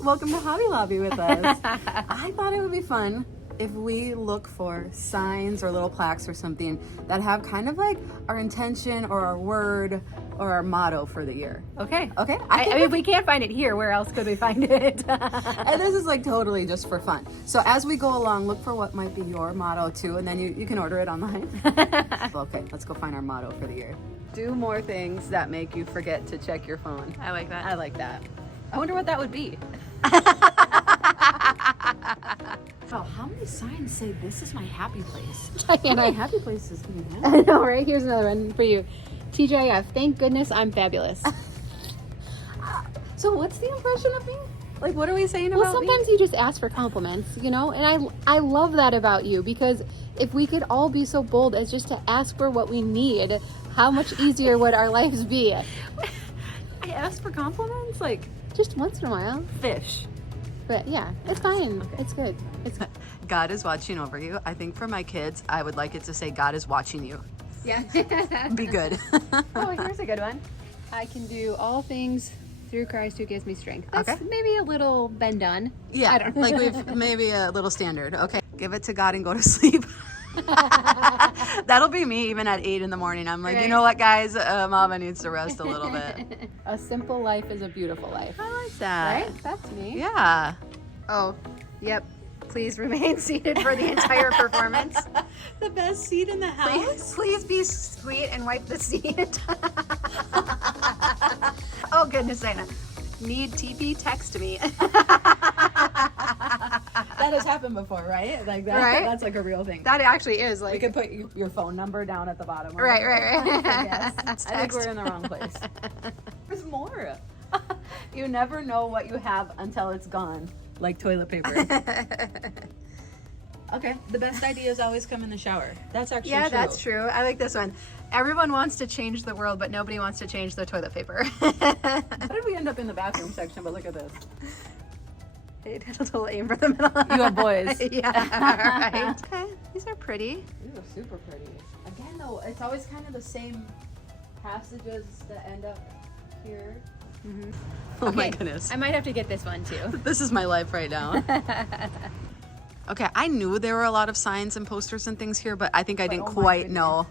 Welcome to Hobby Lobby with us. I thought it would be fun if we look for signs or little plaques or something that have kind of like our intention or our word or our motto for the year. Okay. Okay? I mean, if we can't find it here, where else could we find it? And this is like totally just for fun. So as we go along, look for what might be your motto too, and then you can order it online. Okay, let's go find our motto for the year. Do more things that make you forget to check your phone. I like that. I like that. I wonder what that would be. Oh, how many signs say this is my happy place? And My happy place is coming out. I know, right? Here's another one for you. TGIF, thank goodness I'm fabulous. So what's the impression of me? Like, what are we saying Well, about sometimes me? you just ask for compliments, you know? And I love that about you, because if we could all be so bold as just to ask for what we need, how much easier would our lives be? I asked for compliments? Like, Just once in a while. fish. But yeah, it's fine. Okay. It's good. It's good. God is watching over you. I think for my kids, I would like it to say, God is watching you. Yeah. Be good. Oh, here's a good one. I can do all things through Christ who gives me strength. That's Okay. maybe a little been done. Yeah, I don't know. like we've maybe a little standard. Okay, give it to God and go to sleep. That'll be me even at 8 in the morning. I'm like, you Right. know what, guys? Mama needs to rest a little bit. A simple life is a beautiful life. I like that. Right? That's me. Yeah. Oh, yep. Please remain seated for the entire performance. The best seat in the Please be sweet and wipe the seat. Oh, goodness, Dana. Need TP? Text me. That has happened before, right? Like that. Right? That's like a real thing. That actually is We like. could put your phone number down at the bottom. Right. Yes. I think we're in the wrong place. There's more. You never know what you have until it's gone, like toilet paper. Okay, the best ideas always come in the shower. That's actually Yeah, true. that's true. I like this one. Everyone wants to change the world, but nobody wants to change the toilet paper. How did we end up in the bathroom section? But look at this. Hey, did a little aim for the middle. You have boys. Yeah, right. Okay, these are pretty. These are super pretty. Again, though, it's always kind of the same passages that end up here. Oh my Okay, goodness. I might have to get this one too. This is my life right now. Okay, I knew there were a lot of signs and posters and things here, but I think I didn't oh my quite goodness. know.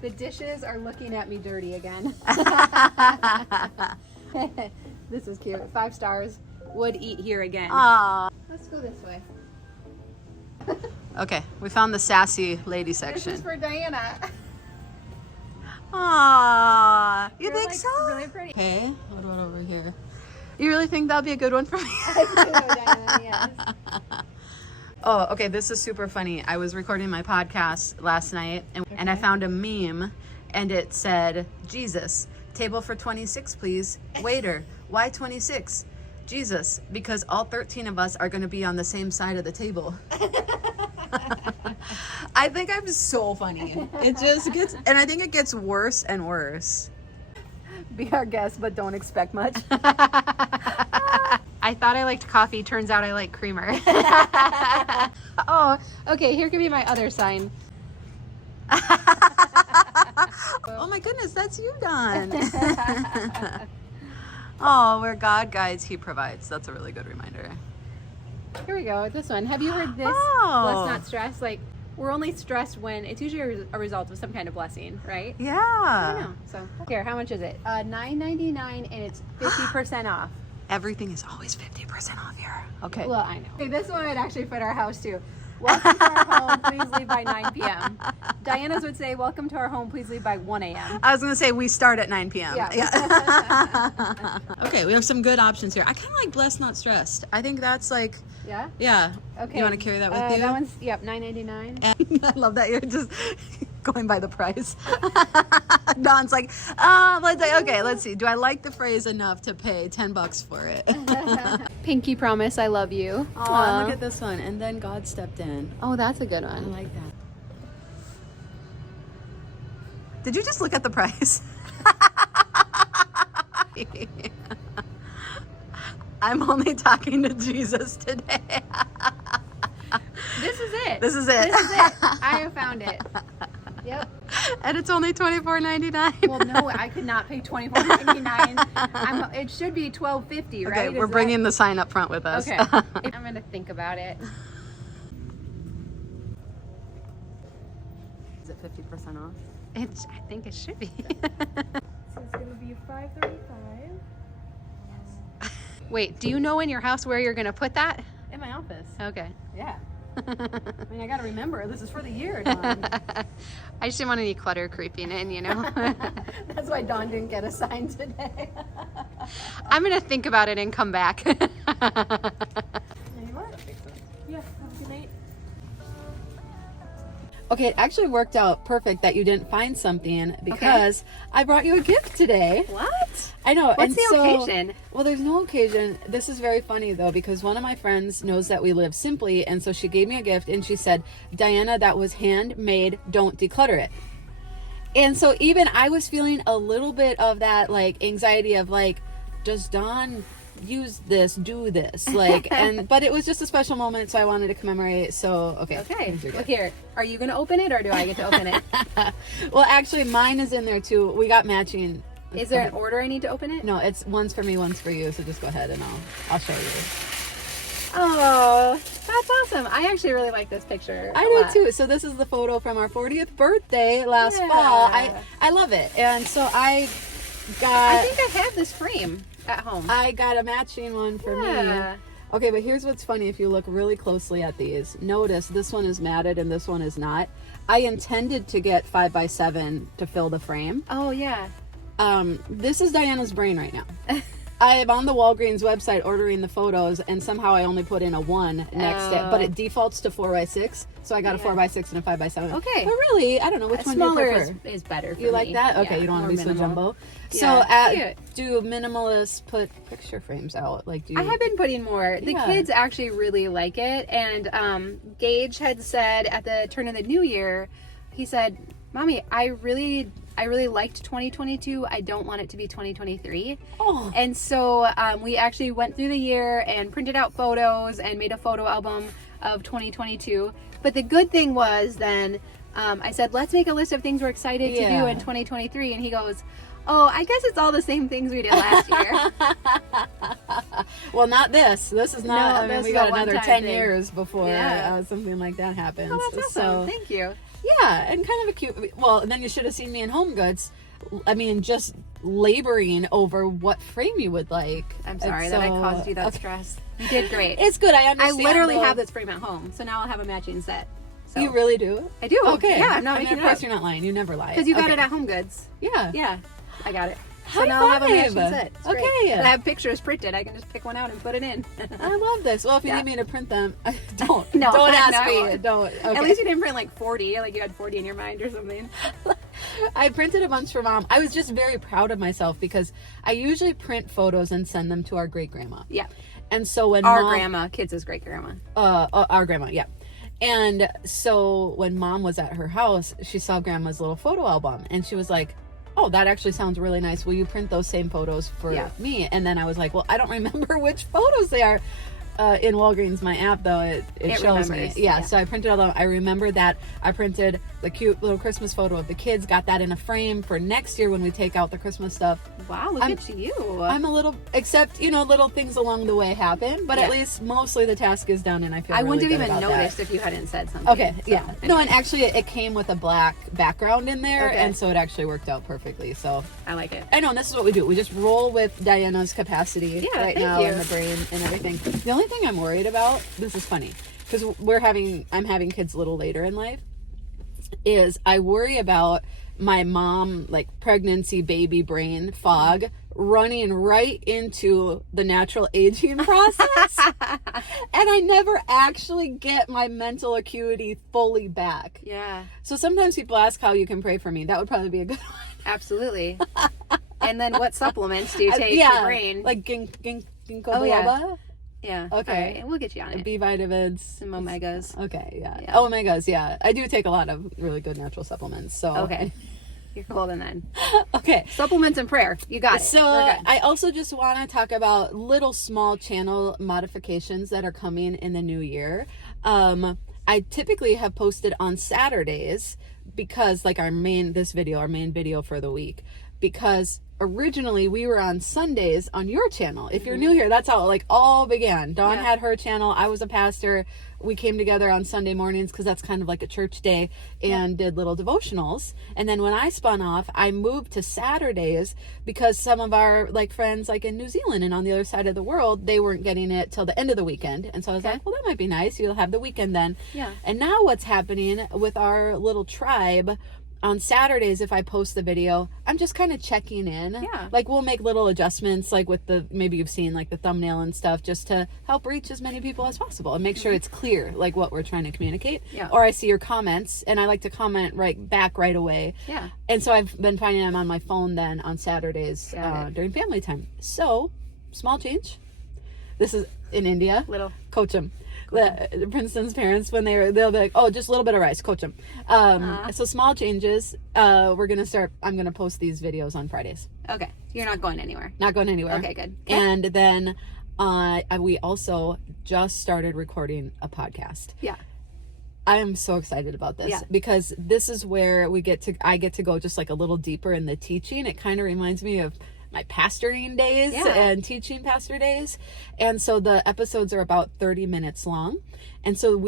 The dishes are looking at me dirty again. This is cute. 5 stars. Would eat here again. Aw. Let's go this way. Okay, we found the sassy lady This is section. for Diana. Aww, you They're, think like, so? really pretty. Okay, what about over here? You really think that'll be a good one for me? I do, Diana, yes. Oh, okay, this is super funny. I was recording my podcast last night and I found a meme and it said, Jesus, table for 26, please. Waiter, why 26? Jesus, because all 13 of us are going to be on the same side of the table. I think I'm so funny. It just gets, and I think it gets worse and worse. Be our guest, but don't expect much. I thought I liked coffee. Turns out I like creamer. Oh, okay. Here could be my other sign. Oh my goodness, that's you, Don. Oh, where God guides, He provides. That's a really good reminder. Here we go. This one. Have you heard this? Oh. Let's not stress. Like, we're only stressed when it's usually a result of some kind of blessing, right? I Yeah. know. So here, how much is it? $9.99 and it's 50% off. Everything is always 50% off here. Okay. Well, I know. Okay, this one would actually fit our house too. Welcome to our home. Please leave by 9 p.m. Diana's would say, welcome to our home. Please leave by 1 a.m. I was going to say we start at 9 p.m. Yeah. Okay, we have some good options here. I kind of like blessed, not stressed. I think that's like, Yeah? yeah. Okay. You want to carry that with you? That one's, yep, $9.99. And I love that you're just going by the price. Don's like, let's see. Do I like the phrase enough to pay $10 for it? Pinky promise, I love you. Oh, look at this one. And then God stepped in. Oh, that's a good I one. like that. Did you just look at the price? I'm only talking to Jesus today. This is it. This is it. This is it. I have found it. Yep. And it's only $24.99. Well, no, I could not pay $24.99. It should be $12.50, right? Okay, we're bringing the sign up front with us. Okay. I'm going to think about it. Is it 50% off? I think it should be. So it's gonna be $5.35. Wait, do you know in your house where you're going to put that? In my office. Okay. Yeah. I mean, I gotta remember, this is for the year, Dawn. I just didn't want any clutter creeping in, you know? That's why Dawn didn't get a sign today. I'm going to think about it and come back. Yeah, have a good night. Okay, it actually worked out perfect that you didn't find something because I brought you a gift today. What? I know. What's the occasion? Well, there's no occasion. This is very funny though, because one of my friends knows that we live simply, and so she gave me a gift and she said, Diana, that was handmade, don't declutter it. And so even I was feeling a little bit of that like anxiety of like, does Dawn use this, do this, like, but it was just a special moment, so I wanted to commemorate. So okay, here's your Well, gift. here, are you going to open it or do I get to open it? Well, actually mine is in there too. We got matching. Is there an order I need to open it? No, it's one's for me, one's for you, so just go ahead and I'll show you. Oh, that's awesome. I actually really like this picture. I a do lot. too. So this is the photo from our 40th birthday last Yeah. fall. I love it. And so I I think I have this frame at home. got a matching one for Yeah. me. Okay, but here's what's funny. If you look really closely at these, notice this one is matted and this one is not. I intended to get 5x7 to fill the frame. Oh, yeah. This is Diana's brain right now. I am on the Walgreens website ordering the photos, and somehow I only put in a 1 next to it, but it defaults to 4x6, so I got a 4x6 and a 5x7. Okay. But really, I don't know, which one do you Smaller prefer? is better for You like me. that? Okay, Yeah, you don't want to more be so minimal. jumbo. Yeah, So cute. do minimalists put picture frames out? Like, do you? I have been putting more. The Yeah. kids actually really like it. And Gage had said at the turn of the new year, he said, Mommy, I really liked 2022. I don't want it to be 2023. Oh. And so we actually went through the year and printed out photos and made a photo album of 2022. But the good thing was then I said, let's make a list of things we're excited to do Yeah. in 2023. And he goes, oh, I guess it's all the same things we did last year. Well, not this. This is not. No, I mean, this we is got a another one-time 10 thing. years before Yeah. something like that happens. Oh, that's awesome. Thank you. Yeah, and kind of a cute. Well, and then you should have seen me in Home Goods. I mean, just laboring over what frame you would like. I'm sorry And that I so- caused you that okay. stress. You did great. It's good. I I understand. literally though. have this frame at home, so now I'll have a matching set. So. You really do? I do. Okay. Yeah, I'm not I mean, making of it course up. you're not lying. You never lie. Because you got Okay. it at Home Goods. Yeah. Yeah, I got it. So High now I'll have a matching five. set. It's great. Okay. And I have pictures printed. I can just pick one out and put it in. I love this. Well, if you Yeah. need me to print them, don't. No, don't no, ask I me. won't. Don't. Okay. At least you didn't print like 40. Like you had 40 in your mind or something. I printed a bunch for Mom. I was just very proud of myself because I usually print photos and send them to our great grandma. Yeah. And so when Our Mom, grandma, kids' great grandma. our grandma, yeah. And so when Mom was at her house, she saw Grandma's little photo album, and she was like, "Oh, that actually sounds really nice. Will you print those same photos for Yeah. me?" And then I was like, "Well, I don't remember which photos they are." In Walgreens, my app though, it shows me. remembers, Yeah, yeah. so I printed all them. I remember that I printed the cute little Christmas photo of the kids. Got that in a frame for next year when we take out the Christmas stuff. Wow, look at you. I'm a little, except little things along the way happen, but at Yeah. least mostly the task is done, and I feel I really wouldn't good have even about that. noticed if you hadn't said something. Okay, So, yeah. No, anyway, and actually it came with a black background in there, Okay. and so it actually worked out perfectly. So I like it. I know, and this is what we do. We just roll with Diana's capacity Yeah, right thank now you. in the brain and everything. The only thing I'm worried about, this is funny, because I'm having kids a little later in life, is I worry about my mom, like pregnancy baby brain fog, running right into the natural aging process. And I never actually get my mental acuity fully back. Yeah, So sometimes people ask how you can pray for me. That would probably be a good one. absolutely. And then what supplements do you take yeah, for brain? like ginkgo Oh, yeah. biloba, yeah. okay. All right, we'll get you on it. B vitamins, Some omegas. Okay, yeah. Yeah. Oh, omegas, yeah. I do take a lot of really good natural supplements. So Okay. You're golden then. okay. Supplements and prayer. You got it. So We're good. I also just want to talk about little small channel modifications that are coming in the new year. I typically have posted on Saturdays because like our main video for the week, because originally we were on Sundays on your channel. If you're new here, that's how it like all began. Dawn had her channel. I was a pastor. We came together on Sunday mornings because that's kind of like a church day, and did little devotionals. And then when I spun off, I moved to Saturdays because some of our like friends like in New Zealand and on the other side of the world, they weren't getting it till the end of the weekend. And so I was like, well, that might be nice. You'll have the weekend then. Yeah. And now what's happening with our little tribe, on Saturdays, if I post the video, I'm just kind of checking in. Yeah. Like we'll make little adjustments, like with the, maybe you've seen like the thumbnail and stuff, just to help reach as many people as possible and make sure it's clear, like what we're trying to communicate. Yeah. Or I see your comments and I like to comment back right away. Yeah. And so I've been finding I'm on my phone then on Saturdays during family time. So, small change. This is in India. Little. Coach them. The Princeton's parents, when they'll be like, oh, just a little bit of rice, coach them. So small changes. I'm gonna post these videos on Fridays. Okay. You're not going anywhere. Not going anywhere. Okay, good. And then we also just started recording a podcast. Yeah. I am so excited about this because this is where I get to go just like a little deeper in the teaching. It kind of reminds me of my pastoring days and teaching pastor days. And so the episodes are about 30 minutes long. And so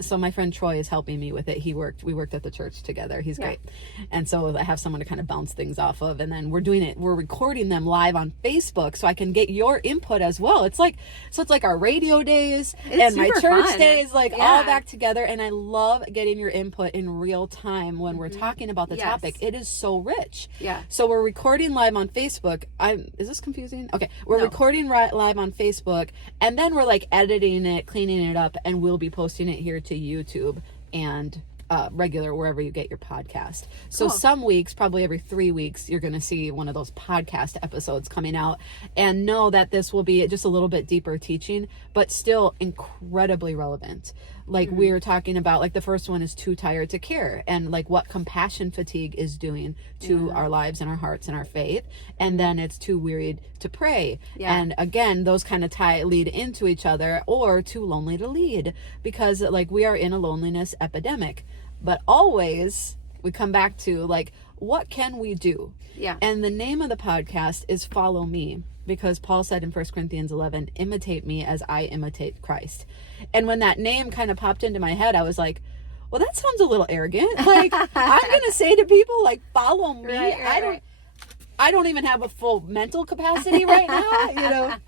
so my friend Troy is helping me with it. We worked at the church together. He's great. And so I have someone to kind of bounce things off of. And then we're recording them live on Facebook so I can get your input as well. It's like our radio days and my church fun. days, all back together. And I love getting your input in real time when we're talking about the topic. It is so rich. Yeah. So we're recording live on Facebook. Is this confusing? Okay. We're recording live on Facebook, and then we're like editing it, cleaning it up, and we'll be posting it here to YouTube and regular wherever you get your podcast. So some weeks, probably every 3 weeks, you're going to see one of those podcast episodes coming out, and know that this will be just a little bit deeper teaching, but still incredibly relevant. Like we were talking about, like the first one is too tired to care, and like what compassion fatigue is doing to our lives and our hearts and our faith. And then it's too wearied to pray. And again, those kind of lead into each other, or too lonely to lead, because like we are in a loneliness epidemic. But always we come back to like, what can we do? Yeah. And the name of the podcast is Follow Me, because Paul said in 1 Corinthians 11, imitate me as I imitate Christ. And when that name kind of popped into my head, I was like, well, that sounds a little arrogant. Like, I'm going to say to people, like, follow me. I don't even have a full mental capacity right now,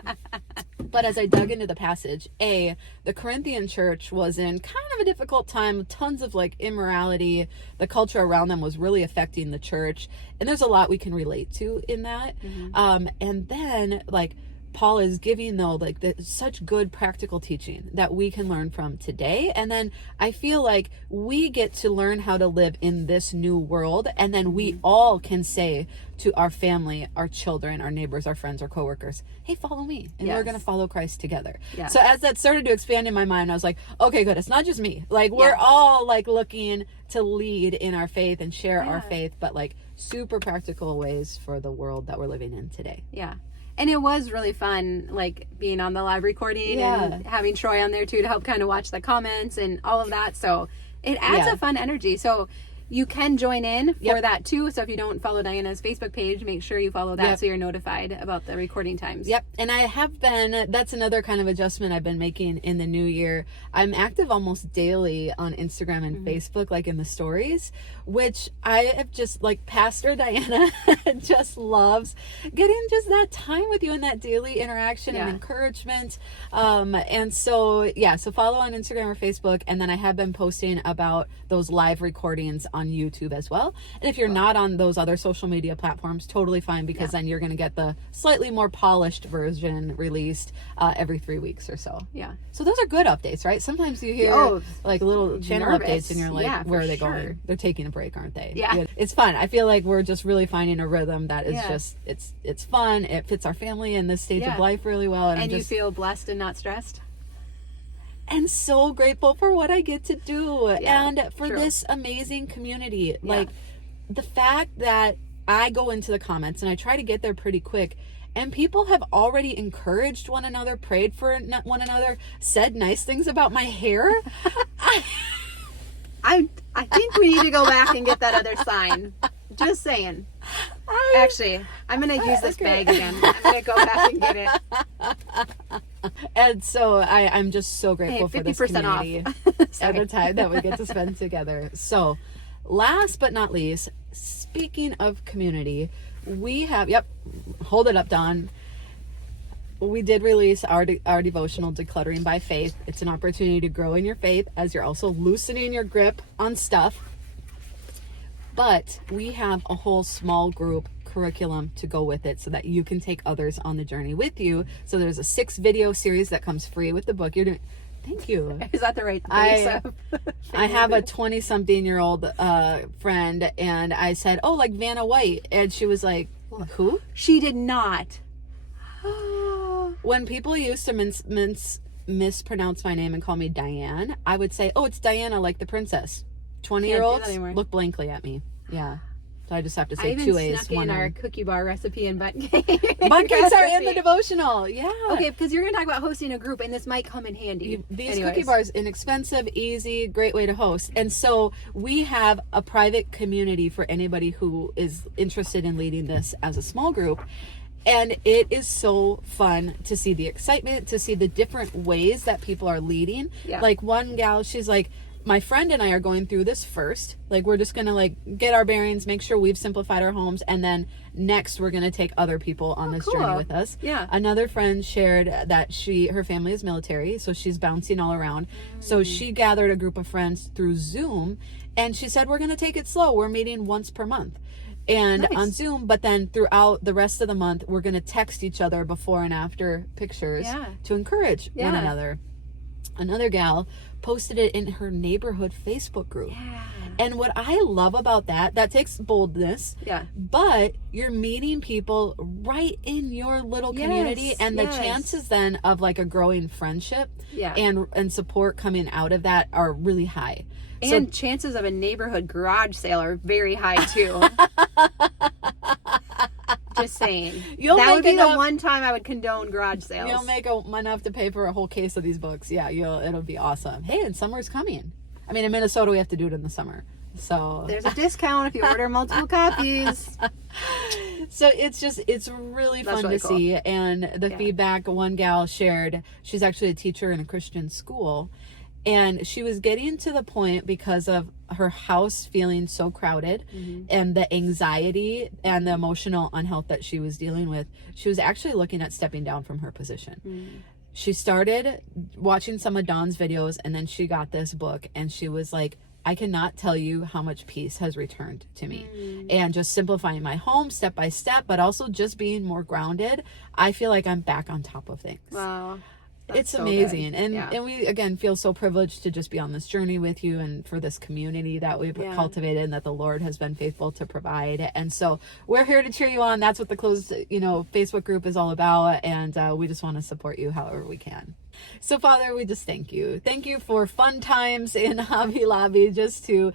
But as I dug into the passage, the Corinthian church was in kind of a difficult time, tons of like immorality. The culture around them was really affecting the church. And there's a lot we can relate to in that. And then like Paul is giving such good practical teaching that we can learn from today. And then I feel like we get to learn how to live in this new world. And then we all can say to our family, our children, our neighbors, our friends, our coworkers, hey, follow me. And we're going to follow Christ together. Yeah. So as that started to expand in my mind, I was like, okay, good. It's not just me. Like we're all like looking to lead in our faith and share our faith, but like super practical ways for the world that we're living in today. Yeah. And it was really fun, like being on the live recording and having Troy on there too to help kind of watch the comments and all of that. So it adds a fun energy. So you can join in for that too. So if you don't follow Diana's Facebook page, make sure you follow that so you're notified about the recording times. Yep. And I have been, that's another kind of adjustment I've been making in the new year. I'm active almost daily on Instagram and Facebook, like in the stories, which I have just like Pastor Diana just loves getting just that time with you and that daily interaction and encouragement. And so, so follow on Instagram or Facebook. And then I have been posting about those live recordings on YouTube as well. And if you're not on those other social media platforms, totally fine, because then you're going to get the slightly more polished version released every 3 weeks or so. Yeah. So those are good updates, right? Sometimes you hear like little channel updates and you're like, where are they going? They're taking a break, aren't they? Yeah. It's fun. I feel like we're just really finding a rhythm that is just, it's fun. It fits our family in this stage of life really well. And you feel blessed and not stressed? And so grateful for what I get to do and for this amazing community. Like the fact that I go into the comments and I try to get there pretty quick, And people have already encouraged one another, prayed for one another, said nice things about my hair. I think we need to go back and get that other sign. Just saying. Actually, I'm going to use this bag again. I'm going to go back and get it. And so I'm just so grateful for this 50% off. community at the time that we get to spend together. So last but not least, speaking of community, we have, hold it up, Dawn. We did release our devotional, Decluttering by Faith. It's an opportunity to grow in your faith as you're also loosening your grip on stuff. But we have a whole small group curriculum to go with it so that you can take others on the journey with you. So there's a 6-video series that comes free with the book. You're doing. Thank you. Is that the right I have a 20-something-year-old friend, and I said, "Oh, like Vanna White," and she was like, "Who?" She did not. When people used to mispronounce my name and call me Diane, I would say, "Oh, it's Diana, like the princess." 20-year-olds look blankly at me. Yeah. So I just have to say two A's. I even snuck in our cookie bar recipe and bundt cake. Bundt cakes are in the devotional. Yeah. Okay, because you're going to talk about hosting a group, and this might come in handy. These cookie bars, inexpensive, easy, great way to host. And so we have a private community for anybody who is interested in leading this as a small group. And it is so fun to see the excitement, to see the different ways that people are leading. Yeah. Like one gal, she's like, my friend and I are going through this first. Like, we're just going to like get our bearings, make sure we've simplified our homes. And then next we're going to take other people on this journey with us. Yeah. Another friend shared that her family is military. So she's bouncing all around. So she gathered a group of friends through Zoom, and she said, we're going to take it slow. We're meeting once per month. And nice. on Zoom, but then throughout the rest of the month, we're going to text each other before and after pictures to encourage one another. Another gal posted it in her neighborhood Facebook group. Yeah. And what I love about that takes boldness. Yeah. But you're meeting people right in your little community, and the chances then of like a growing friendship and support coming out of that are really high. And chances of a neighborhood garage sale are very high too. Just saying. That would be the one time I would condone garage sales. You'll make enough to pay for a whole case of these books. Yeah, it'll be awesome. Hey, and summer's coming. I mean, in Minnesota, we have to do it in the summer. So there's a discount if you order multiple copies. So it's really fun to see. And the feedback one gal shared, she's actually a teacher in a Christian school. And she was getting to the point, because of her house feeling so crowded and the anxiety and the emotional unhealth that she was dealing with, she was actually looking at stepping down from her position. She started watching some of Dawn's videos, and then she got this book, and she was like, I cannot tell you how much peace has returned to me. And just simplifying my home step by step, but also just being more grounded, I feel like I'm back on top of things. Wow. It's so amazing. And we again feel so privileged to just be on this journey with you, and for this community that we've cultivated and that the Lord has been faithful to provide. And so we're here to cheer you on. That's what the closed Facebook group is all about, and we just want to support you however we can. So Father, we just thank you for fun times in Hobby Lobby, just to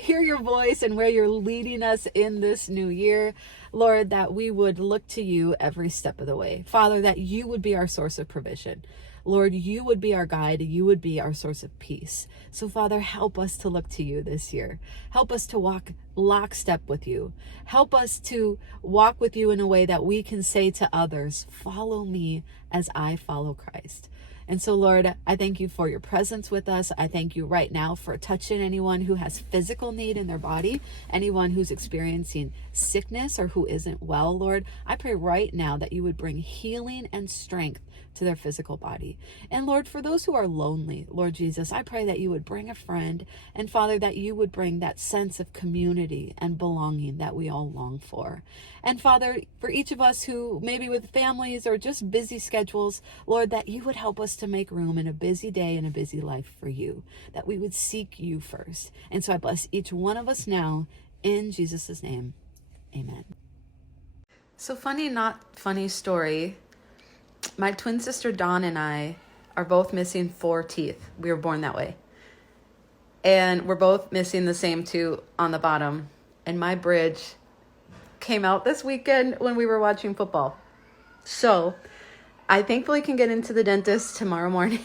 hear your voice and where you're leading us in this new year. Lord, that we would look to you every step of the way. Father, that you would be our source of provision. Lord, you would be our guide. You would be our source of peace. So Father, help us to look to you this year. Help us to walk lockstep with you. Help us to walk with you in a way that we can say to others, follow me as I follow Christ. And so, Lord, I thank you for your presence with us. I thank you right now for touching anyone who has physical need in their body, anyone who's experiencing sickness or who isn't well, Lord. I pray right now that you would bring healing and strength to their physical body. And Lord, for those who are lonely, Lord Jesus, I pray that you would bring a friend, and Father, that you would bring that sense of community and belonging that we all long for. And Father, for each of us who maybe with families or just busy schedules, Lord, that you would help us to make room in a busy day and a busy life for you, that we would seek you first. And so I bless each one of us now in Jesus' name. Amen. So funny, not funny story. My twin sister Dawn and I are both missing 4 teeth. We were born that way. And we're both missing the same 2 on the bottom. And my bridge came out this weekend when we were watching football. So I thankfully can get into the dentist tomorrow morning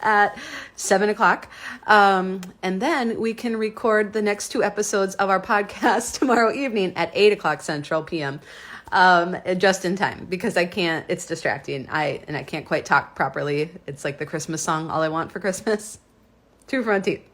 at 7 o'clock. And then we can record the next 2 episodes of our podcast tomorrow evening at 8 o'clock Central PM. Just in time, because it's distracting. I can't quite talk properly. It's like the Christmas song, All I Want for Christmas. 2 front teeth.